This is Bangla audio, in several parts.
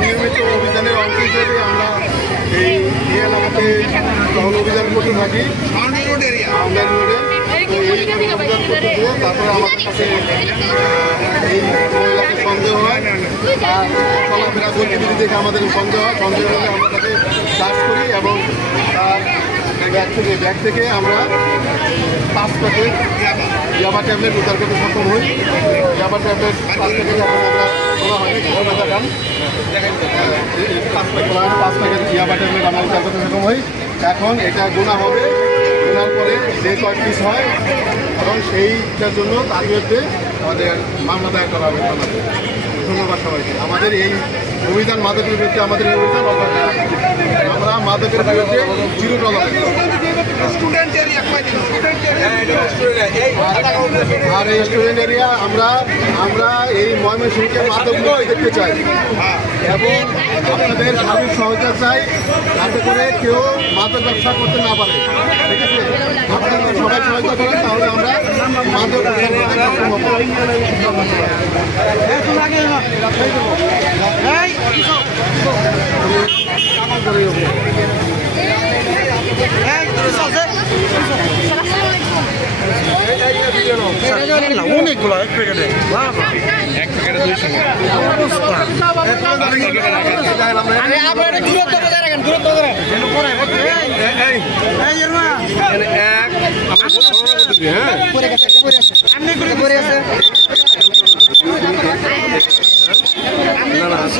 নিয়মিত অভিযানের অংশ হিসেবে আমরা এই এলাকাতে টহল অভিযান করতে থাকি আমদানি রোডে। তারপরে আমাদের কাছে এই মহিলাকে সন্দেহ হয়, আর চলাফেরা গতিবিধি দেখে আমাদের সন্দেহ হয়। সন্দেহ হলে আমরা তাকে সার্চ করি এবং তার ব্যাগ থেকে আমরা 5 প্যাকেট ইয়াবা ট্যাবলেট উদ্ধার করতে সক্ষম হই। ইয়াবা ট্যাবলেট 5 প্যাকেট এখন আমরা তোলা হয়নি, 5 প্যাকেট ইয়াবা ট্যাবলেট আমরা উদ্ধার করতে সক্ষম হই। এখন এটা গোনা হবে, গোনার পরে যে কয় পিস হয় এবং সেইটার জন্য তার বিরুদ্ধে আমাদের মামলা দায়ের করা হবে। ধন্যবাদ সবাইকে। আমাদের এই অভিযান মাদকের বিরুদ্ধে আমাদের এই অভিযান আমরা মাদকের বিরুদ্ধে জিরো টলারেন্স। আর এই স্টুডেন্ট এরিয়া আমরা এই ময়মনসিংহকে মাদক মুক্ত দেখতে চাই এবং আপনাদের সার্বিক সহায়তা চাই, যাতে করে কেউ মাদক ব্যবসা করতে না পারে। ঠিক আছে, আপনারা সবাই সহায়তা করেন, তাহলে আমরা মাদক অনেকগুলো এক প্যাকেটে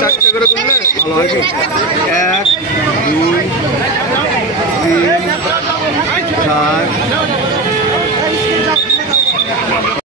200 করে করলে ভালো হয়। 1 2 3 4